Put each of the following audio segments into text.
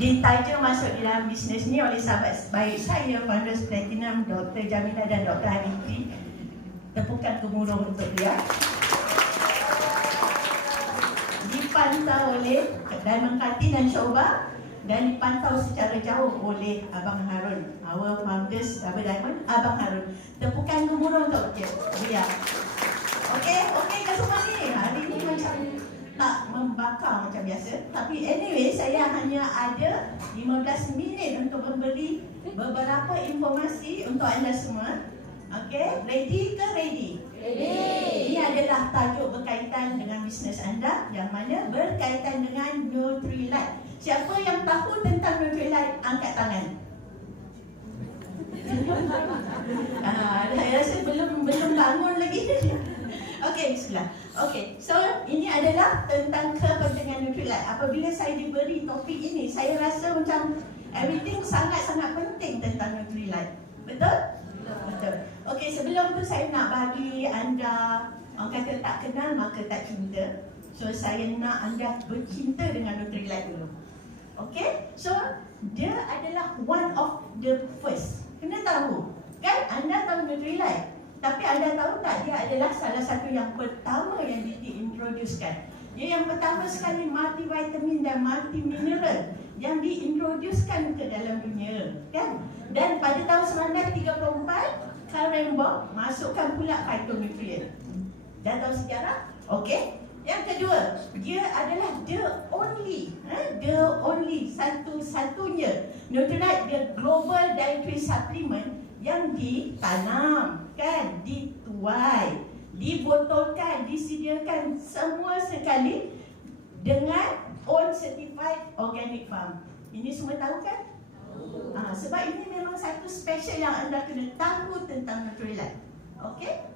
ditaja masuk di dalam bisnes ni oleh sahabat baik saya, Founders Platinum, Dr. Jamilah dan Dr. Hanifi. Tepukan gemuruh untuk dia. Dipantau oleh Diamond Kartin dan Shoba dan dipantau secara jauh oleh Abang Harun, our founders Double Diamond, Abang Harun. Tepukan gemuruh untuk dia. Okey ke semua ni? Hari ni macam tak membakar macam biasa. Tapi anyway, saya hanya ada 15 minit untuk memberi beberapa informasi untuk anda semua. Okey, ready ke ready? Ready. Ini adalah tajuk berkaitan dengan bisnes anda yang mana berkaitan dengan Nutrilite. Siapa yang tahu tentang Nutrilite, angkat tangan. Saya rasa belum bangun lagi. Okey, bismillah. Okey, so ini adalah tentang kepentingan Nutrilite. Apabila saya diberi topik ini, saya rasa macam everything sangat-sangat penting tentang Nutrilite. Betul? Betul. Okey, sebelum tu saya nak bagi anda, orang kata tak kenal maka tak cinta. So saya nak anda bercinta dengan Nutrilite dulu. Okey, so dia adalah one of the first. Kena tahu, kan? Anda tahu Nutrilite, tapi anda tahu tak dia adalah salah satu yang pertama yang diintroducekan. Dia yang pertama sekali multivitamin dan multimineral yang diintroducekan ke dalam dunia, kan? Dan pada tahun 1934, Karl Rembaugh masukkan pula phytonutrient. Dah tahu sejarah? Okey. Yang kedua, dia adalah the only satu-satunya Nutrilite, the global dietary supplement yang ditanam, kan? Dituai, dibotolkan, disediakan semua sekali dengan own certified organic farm. Ini semua tahu kan? Sebab ini memang satu special yang anda kena tahu tentang Nutrilite. Okay?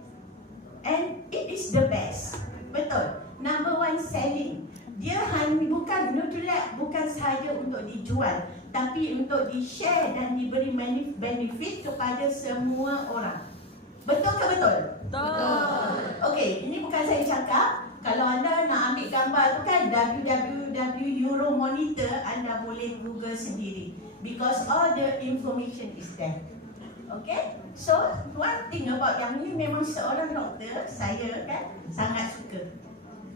And it is the best. Betul. Number one selling. Dia bukan Nutrilite, bukan sahaja untuk dijual, tapi untuk di-share dan diberi benefit kepada semua orang. Betul ke betul? Betul. Okey, ini bukan saya cakap. Kalau anda nak ambil gambar tu kan, www.euromonitor, anda boleh Google sendiri. Because all the information is there. Okay? So, one thing about yang ni memang seorang doktor, saya kan sangat suka.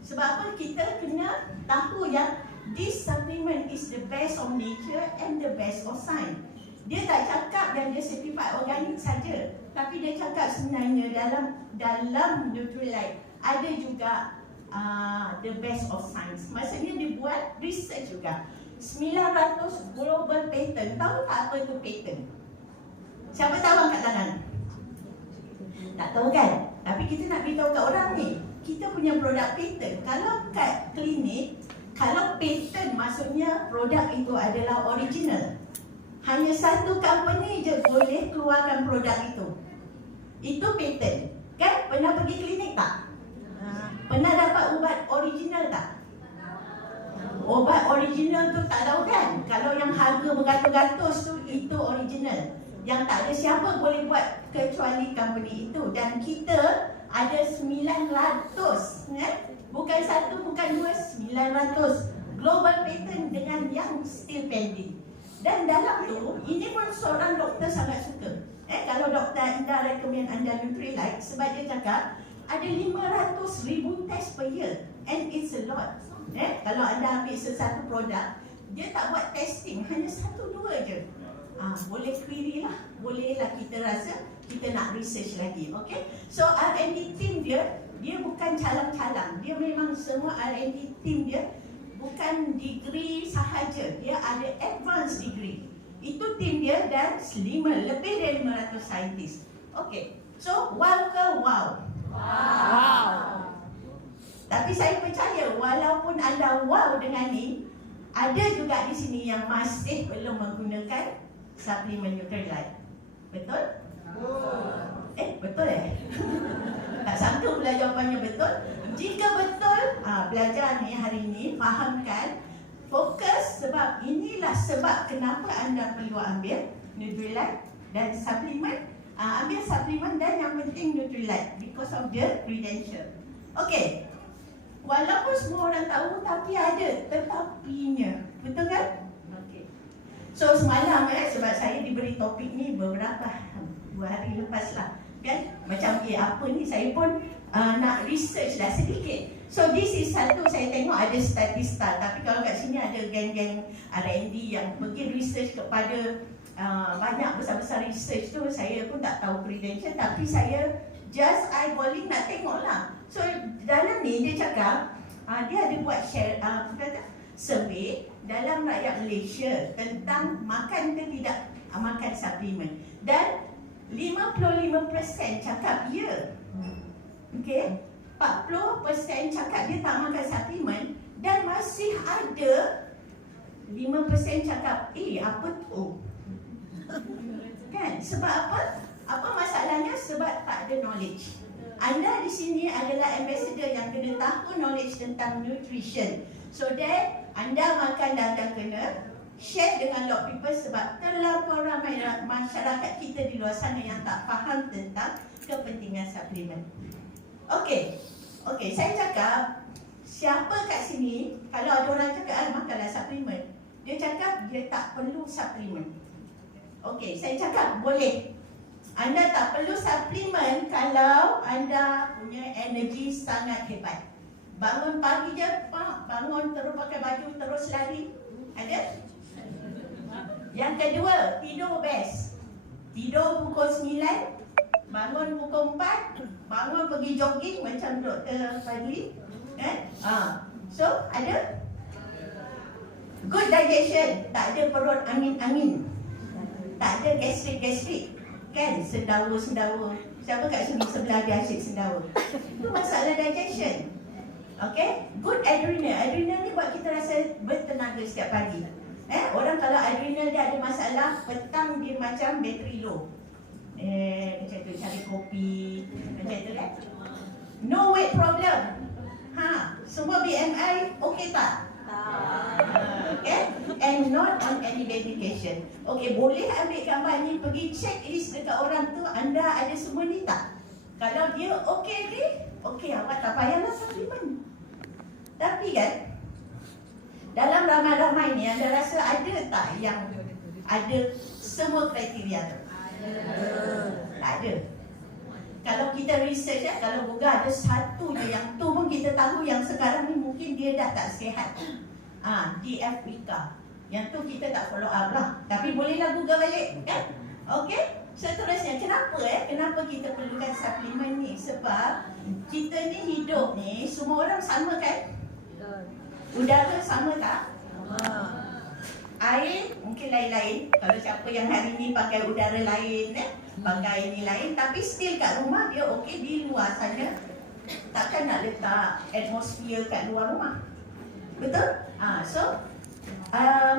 Sebab apa? Kita kena tahu yang this supplement is the best of nature and the best of science. Dia tak cakap dan dia certified organik saja, tapi dia cakap sebenarnya dalam Nutrilite ada juga the best of science. Maksudnya dia buat research juga. 900 global patent. Tahu tak apa itu patent? Siapa tahu angkat tangan? Tak tahu kan? Tapi kita nak beritahu kat orang ni, kita punya produk patent. Kalau kat klinik, kalau patent maksudnya produk itu adalah original. Hanya satu company je boleh keluarkan produk itu. Itu patent. Kan? Pernah pergi klinik tak? Pernah dapat ubat original tak? Obat original tu tak tahu kan? Kalau yang harga beratus-ratus tu, itu original. Yang tak ada siapa boleh buat kecuali company itu. Dan kita ada 900, bukan satu, bukan dua, 900 global patent dengan yang still pending. Dan dalam tu, ini pun seorang doktor sangat suka. Kalau doktor anda recommend anda Nutrilite, sebab dia cakap ada 500,000 test per year, and it's a lot. Kalau anda ambil sesuatu produk, dia tak buat testing, hanya 1-2 je. Boleh query lah, boleh lah kita rasa kita nak research lagi. Okay? So R&D team dia bukan calang-calang. Dia memang semua R&D team dia bukan degree sahaja, dia ada advanced degree. Itu team dia dan lebih dari 500 saintis. Okay, so wow ke wow? Wow. Tapi saya percaya walaupun anda wow dengan ni, ada juga di sini yang masih belum menggunakan suplemen Nutrilite. Betul? Betul tak sangka pula jawapannya betul. Jika betul, belajar ni hari ni, fahamkan, fokus, sebab inilah sebab kenapa anda perlu ambil Nutrilite dan suplemen. Ambil suplemen dan yang penting Nutrilite because of the credential. Okay. Walaupun semua orang tahu, tapi ada tetapinya. Betul kan? Okay. So semalam sebab saya diberi topik ni beberapa 2 hari lepas lah kan, macam apa ni, saya pun nak research lah sedikit. So this is satu, saya tengok ada statista, tapi kalau kat sini ada geng-geng R&D yang pergi research kepada banyak besar-besar research tu, saya pun tak tahu credential, tapi saya just eyeballing nak tengok lah. So dalam ni dia cakap dia ada buat share survey dalam rakyat Malaysia tentang makan ke tidak makan suplemen, dan 55% cakap ya. Okey, 40% cakap dia tak makan suplemen, dan masih ada 5% cakap apa tu? Kan? Sebab apa? Apa masalahnya? Sebab tak ada knowledge. Anda di sini adalah ambassador yang kena tahu knowledge tentang nutrition. So that anda makan dan anda kena share dengan lot people, sebab terlalu ramai masyarakat kita di luar sana yang tak faham tentang kepentingan suplemen. Okey, saya cakap, siapa kat sini kalau ada orang cakap makanlah suplemen, dia cakap dia tak perlu suplemen. Okey, saya cakap boleh. Anda tak perlu suplemen kalau anda punya energi sangat hebat. Bangun pagi je, bangun terus pakai baju terus lari. Ada? Yang kedua, tidur best. Tidur pukul 9, bangun pukul 4, bangun pergi jogging macam Dr. Fadli. So, ada? Good digestion, tak ada perut angin-angin, tak ada gastrik-gastrik, kan? Sendawa-sendawa. Siapa kat sini sebelah dia asyik sendawa? Itu masalah digestion. Okay? Good adrenal. Adrenal ni buat kita rasa bertenaga setiap pagi. Orang kalau adrenal dia ada masalah, petang dia macam bateri low. Macam tu, cari kopi, macam tu kan? No weight problem. Semua BMI okey tak? Okay? And not on any medication. Okay, boleh ambil gambar ni, pergi check list dekat orang tu, anda ada semua ni tak? Kalau dia okey, awak tak payahlah suplemen. Tapi kan, dalam ramai-ramai ni anda rasa ada tak yang ada semua kriteria tu? Tak ada. Kalau kita research kalau Google ada satu je, yang tu pun kita tahu yang sekarang ni mungkin dia dah tak sihat. DFPK. Yang tu kita tak follow up lah, tapi bolehlah Google balik kan? Okey. Seterusnya, kenapa kita perlukan suplemen ni? Sebab kita ni hidup ni, semua orang sama kan? Udara sama tak? Air mungkin lain-lain. Kalau siapa yang hari ni pakai udara lain, pakai ini lain, tapi still kat rumah dia okey. Di luar sana takkan nak letak atmosfer kat luar rumah. Betul? So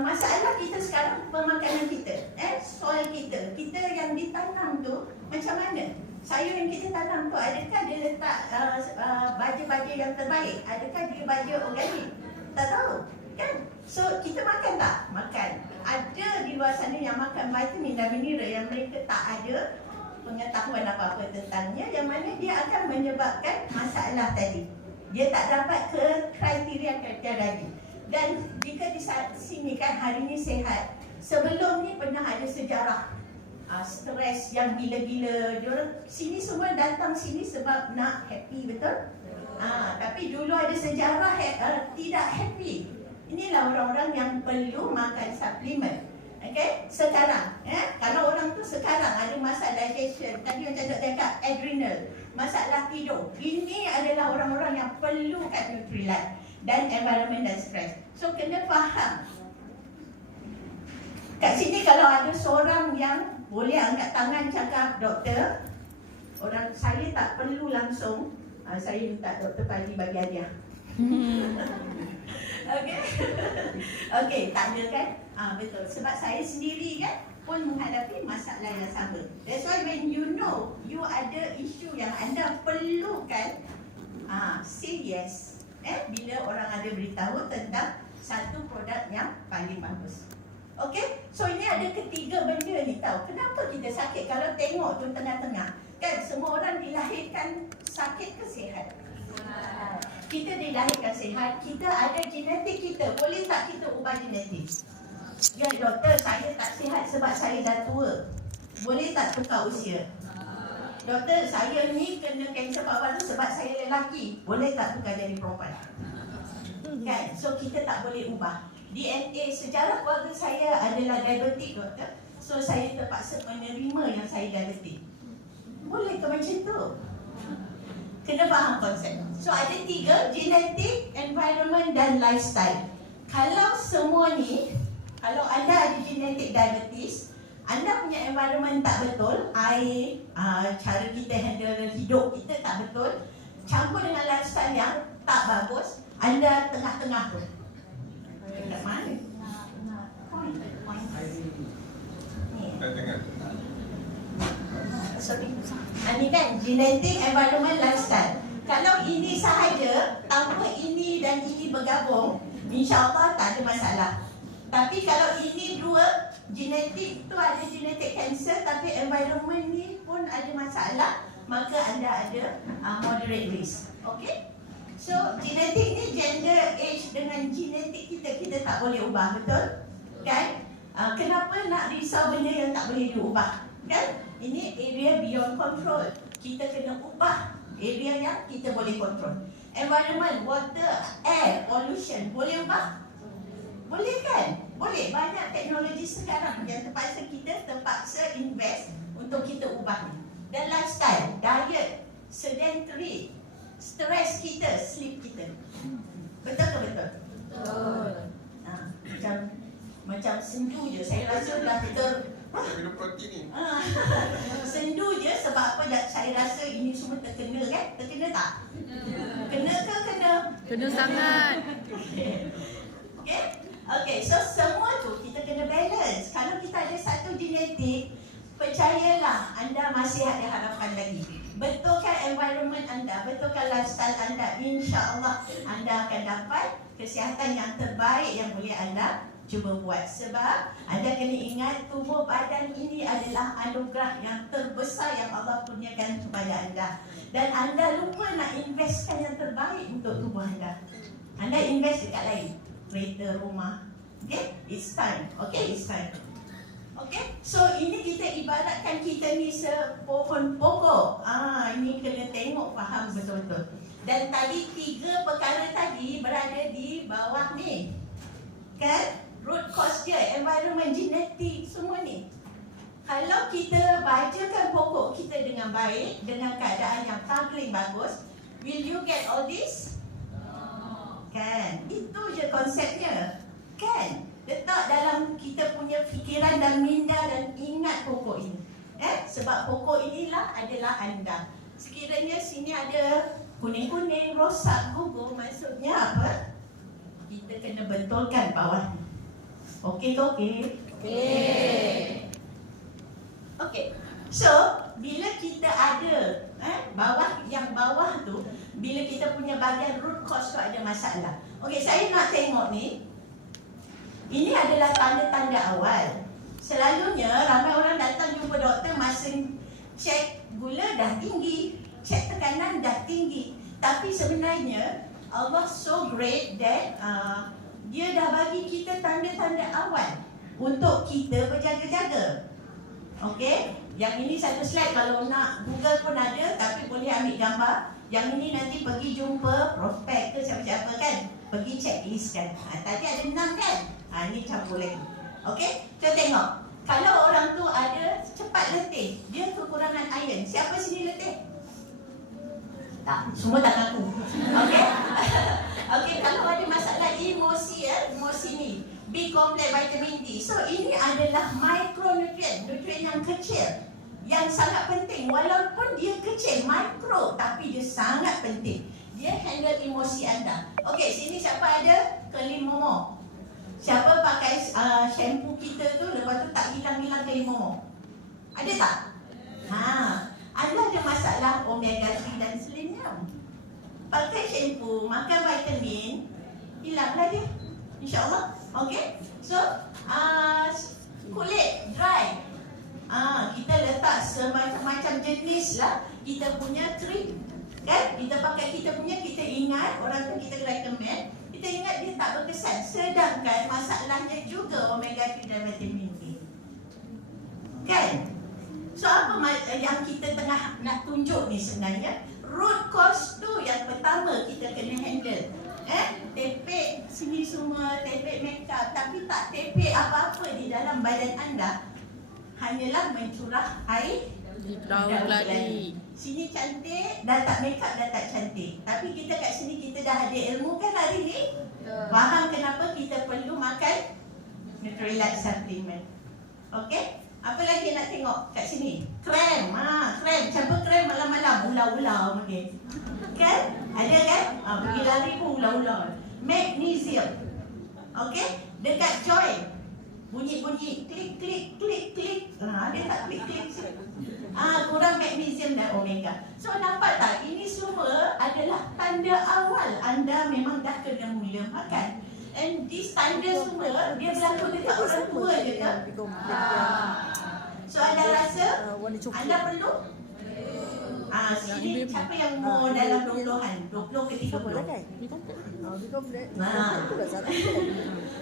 masalah kita sekarang pemakanan kita, soil kita yang ditanam tu macam mana? Sayur yang kita tanam tu, adakah dia letak baja-baja yang terbaik? Adakah dia baja organik? Tak tahu kan? So kita makan tak? Makan. Ada di luar sana yang makan vitamin dan mineral yang mereka tak ada pengetahuan apa-apa tentangnya, yang mana dia akan menyebabkan masalah tadi. Dia tak dapat ke kriteria lagi. Dan jika di sini kan hari ni sihat, sebelum ni pernah ada sejarah stres yang gila-gila. Diorang sini semua datang sini sebab nak happy, betul? Tapi dulu ada sejarah tidak happy. Inilah orang-orang yang perlu makan suplemen. Okay? Sekarang, kalau orang tu sekarang ada masalah digestion, tadi macam Dr. cakap, adrenal, masalah tidur. Ini adalah orang-orang yang perlukan Nutrilite dan environment dan stress. So kena faham. Kat sini kalau ada seorang yang boleh angkat tangan cakap, doktor, orang saya tak perlu langsung, saya minta Dr. Fadli bagi hadiah. Okey, tak ada kan? Betul. Sebab saya sendiri kan pun menghadapi masalah yang sama. That's why when you know you ada isu yang anda perlukan, say yes. Bila orang ada beritahu tentang satu produk yang paling bagus. Okey? So ini ada ketiga benda ni tahu. Kenapa kita sakit? Kalau tengok tu tengah-tengah, kan semua orang dilahirkan sakit ke sihat? Kita dilahirkan sihat, kita ada genetik kita. Boleh tak kita ubah genetik? Ya doktor, saya tak sihat sebab saya dah tua. Boleh tak tukar usia? Doktor, saya ni kena kanser paru-paru sebab saya lelaki. Boleh tak tukar jadi perempuan? Kan? So kita tak boleh ubah. DNA sejarah keluarga saya adalah diabetik doktor. So saya terpaksa menerima yang saya diabetik. Boleh ke macam tu? Kena faham konsep. So ada 3, genetik, environment dan lifestyle. Kalau semua ni, kalau anda ada genetik diabetes, anda punya environment tak betul, air, cara kita handle hidup kita tak betul, campur dengan lifestyle yang tak bagus, anda tengah-tengah tu. Dekat mana? Sorry. Ini kan genetik, environment, lifestyle. Kalau ini sahaja, tanpa ini dan ini bergabung, insya-Allah tak ada masalah. Tapi kalau ini dua, genetik tu ada genetik kanser, tapi environment ni pun ada masalah, maka anda ada moderate risk. Okay? So genetik ni gender, age dengan genetik kita tak boleh ubah, betul? Kan? Kenapa nak risau benda yang tak boleh diubah? Kan? Ini area beyond control. Kita kena ubah area yang kita boleh kontrol. Environment, water, air, pollution, boleh ubah? Boleh kan? Boleh. Banyak teknologi sekarang yang kita terpaksa invest untuk kita ubah. Dan lifestyle, diet, sedentary, stres kita, sleep kita. Betul ke betul? Betul. Macam sendu je, saya rasa dah minum protein ni. Sendu je sebab apa saya rasa ini semua terkena kan? Terkena tak? Kena ke kena? Kena sangat. Okay? Okay, so semua tu kita kena balance. Kalau kita ada satu genetik, percayalah anda masih ada harapan lagi. Betulkan environment anda, betulkan lifestyle anda, insya-Allah anda akan dapat kesihatan yang terbaik yang boleh anda cuba buat. Sebab anda kena ingat tubuh badan ini adalah anugerah yang terbesar yang Allah kurniakan kepada anda. Dan anda lupa nak investkan yang terbaik untuk tubuh anda. Anda invest dekat lain, kereta, rumah. Okay, it's time. Okay, it's time. Okay, so ini kita ibaratkan kita ni sepohon pokok. Ini kena tengok, faham betul-betul. Dan tadi 3 perkara tadi berada di bawah ni. Kan? Root cause dia, environment, genetik, semua ni. Kalau kita bajakan pokok kita dengan baik, dengan keadaan yang paling bagus, will you get all this? No. Kan? Itu je konsepnya. Kan? Letak dalam kita punya fikiran dan minda dan ingat pokok ini. Sebab pokok inilah adalah anda. Sekiranya sini ada kuning-kuning, rosak, gugur, maksudnya apa? Kita kena betulkan bawah ni. Okey ke okey? Okey. Okey. So, bila kita ada yang bawah tu, bila kita punya bahagian root cause tu ada masalah. Okey, saya nak tengok ni. Ini adalah tanda-tanda awal. Selalunya ramai orang datang jumpa doktor masa cek gula dah tinggi, cek tekanan dah tinggi. Tapi sebenarnya Allah so great that dia dah bagi kita tanda-tanda awal untuk kita berjaga-jaga. Okey? Yang ini satu slide, kalau nak Google pun ada, tapi boleh ambil gambar. Yang ini nanti pergi jumpa prospek ke siapa-siapa kan, pergi check list kan. Tadi ada 6 kan? Ini campur lagi. Okey? Kita tengok. Kalau orang tu ada cepat letih, dia kekurangan iron. Siapa sini letih? Tak, semua tak ngaku. Okey? Okey, kalau ada masalah emosi, emosi ni, B complex, vitamin D. So ini adalah micronutrient, nutrien yang kecil, yang sangat penting. Walaupun dia kecil, mikro, tapi dia sangat penting. Dia handle emosi anda. Okey, sini siapa ada kelim momok? Siapa pakai shampoo kita tu, lepas tu tak hilang-hilang kelim momok? Ada tak? Anda ada masalah omega 3 dan selenium. Pakai shampoo, makan vitamin, hilanglah dia, InsyaAllah. Okay? So, kulit dry, kita letak semacam-macam jenis lah kita punya krim. Kan? Kita pakai kita punya, kita ingat, orang tu kita recommend, kita ingat dia tak berkesan. Sedangkan masalahnya juga omega 3 C dan vitamin A. Kan? So apa yang kita tengah nak tunjuk ni sebenarnya, root cause tu yang pertama kita kena handle. Tepek sini semua, tepek makeup, tapi tak tepek apa-apa di dalam badan anda, hanyalah mencurah air daun keladi. Sini cantik, dah tak makeup, dah tak cantik. Tapi kita kat sini kita dah ada ilmu kan hari ni? Faham kenapa kita perlu makan Nutrilite supplement. Okey? Apa lagi nak tengok kat sini? Krem. Krem. Siapa krem malam-malam? Ular-ular mungkin. Kan? Ada kan? Pergi lari pun ular-ular. Magnesium. Okey? Dekat joint. Bunyi-bunyi. Klik, klik, klik, klik. Ada tak klik-klik? Kurang magnesium dan omega. So nampak tak? Ini semua adalah tanda awal anda memang dah kena mula makan. And this tanda semua dia berlaku dekat orang tua je kan? So anda rasa anda perlu? Sini siapa yang umur dalam 20-an? 20 ke 30?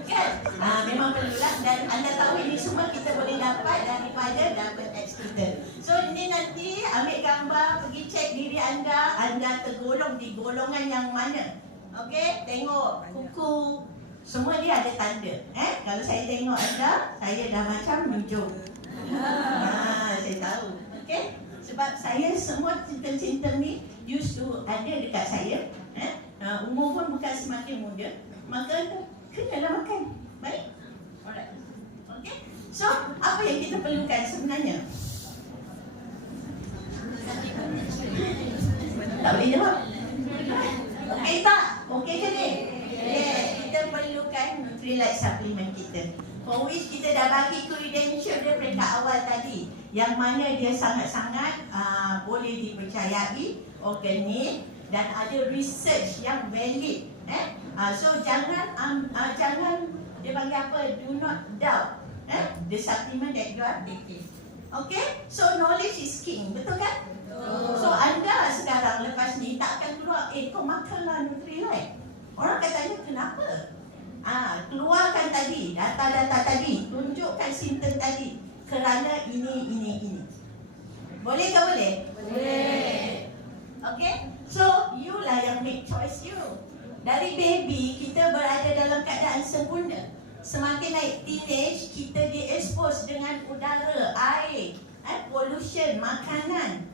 Kan? Memang perlulah. Dan anda tahu ini semua kita boleh dapat daripada Double X kita. So ini nanti ambil gambar, pergi cek diri anda tergolong di golongan yang mana. Okey, tengok kuku, semua dia ada tanda. Kalau saya tengok anda, saya dah macam nunjuk. Saya tahu. Okey? Sebab saya semua simptom-simptom ni used to ada dekat saya. Umur pun bukan semakin muda. Maka kenalah makan. Baik? Alright. Okey? So, apa yang kita perlukan sebenarnya? Tak boleh jawab? Okey tak? Okey ke ni? Yes, kita perlukan Nutrilite supplement kita. For which kita dah bagi credential dia peringkat awal tadi, yang mana dia sangat-sangat boleh dipercayai, organik dan ada research yang valid. So jangan dia panggil apa? Do not doubt the supplement that you are taking. Okay? So knowledge is king, betul kan? So anda sekarang lepas ni tak akan keluar, kau makanlah Nutrilite. Orang katanya kenapa? Keluarkan tadi data-data tadi, tunjukkan simptom tadi kerana ini. Boleh ke boleh? Boleh. Okay? So you lah yang make choice you. Dari baby kita berada dalam keadaan sempurna. Semakin naik teenage, kita di-expose dengan udara, air, pollution, makanan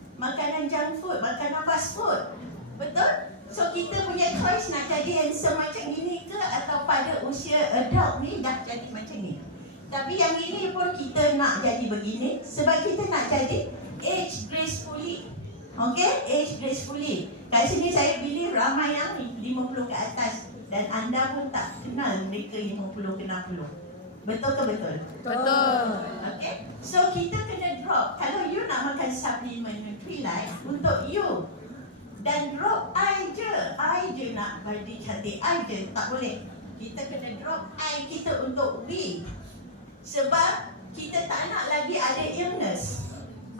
junk food, makanan fast food. Betul? So kita punya choice nak jadi handsome macam ini ke, atau pada usia adult ni dah jadi macam ni. Tapi yang ini pun kita nak jadi begini sebab kita nak jadi age gracefully. Okay? Age gracefully. Kat sini saya pilih ramai yang 50 ke atas, dan anda pun tak kenal mereka 50 ke 60. Betul ke betul? Betul. Okay? So kita kena drop. Kalau you nak makan supplement Nutrilite untuk you, dan drop I je nak body cantik, I je tak boleh. Kita kena drop I kita untuk we. Sebab kita tak nak lagi ada illness,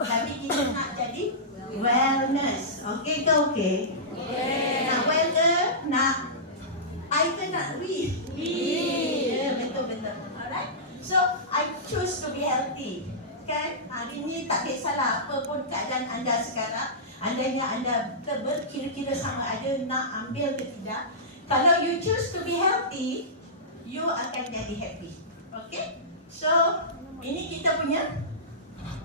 tapi kita nak jadi wellness. Okay ke okay? Yeah. Nak well ke? Nak I ke nak we? Yeah, betul. Alright. So I choose to be healthy. Kan? Hari ni tak kisahlah apa pun keadaan anda sekarang. Andainya anda berkira-kira sama ada nak ambil ke tidak, kalau you choose to be healthy, you akan jadi happy. Okay? So, ini kita punya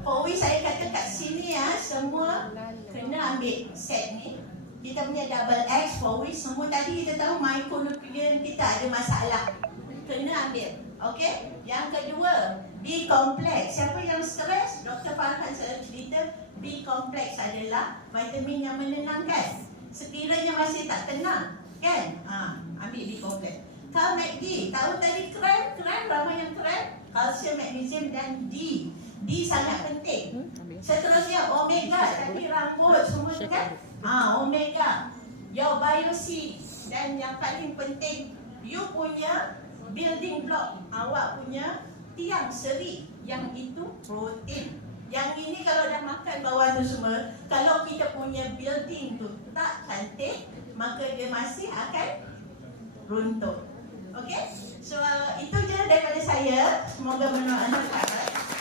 Powi saya kata kat sini semua kena ambil set ni. Kita punya double X, Powi semua tadi kita tahu micronutrient kita ada masalah, kena ambil. Okay? Yang kedua, B complex. Siapa yang stres? Dr. Farhan selalu cerita B complex adalah vitamin yang menenangkan. Sekiranya masih tak tenang, kan? Ambil B complex. Kalmet D, tahu tadi krem ramai yang krem, kalsium, magnesium dan D. D sangat penting. Seterusnya omega, tadi rambut semua tu kan? Omega, your bioseed, dan yang paling penting, you punya building block, awak punya tiang seri, yang itu protein. Yang ini kalau dah makan bawah tu semua, kalau kita punya building tu tak cantik, maka dia masih akan runtuh. Okay? So itu je daripada saya. Semoga bermanfaat.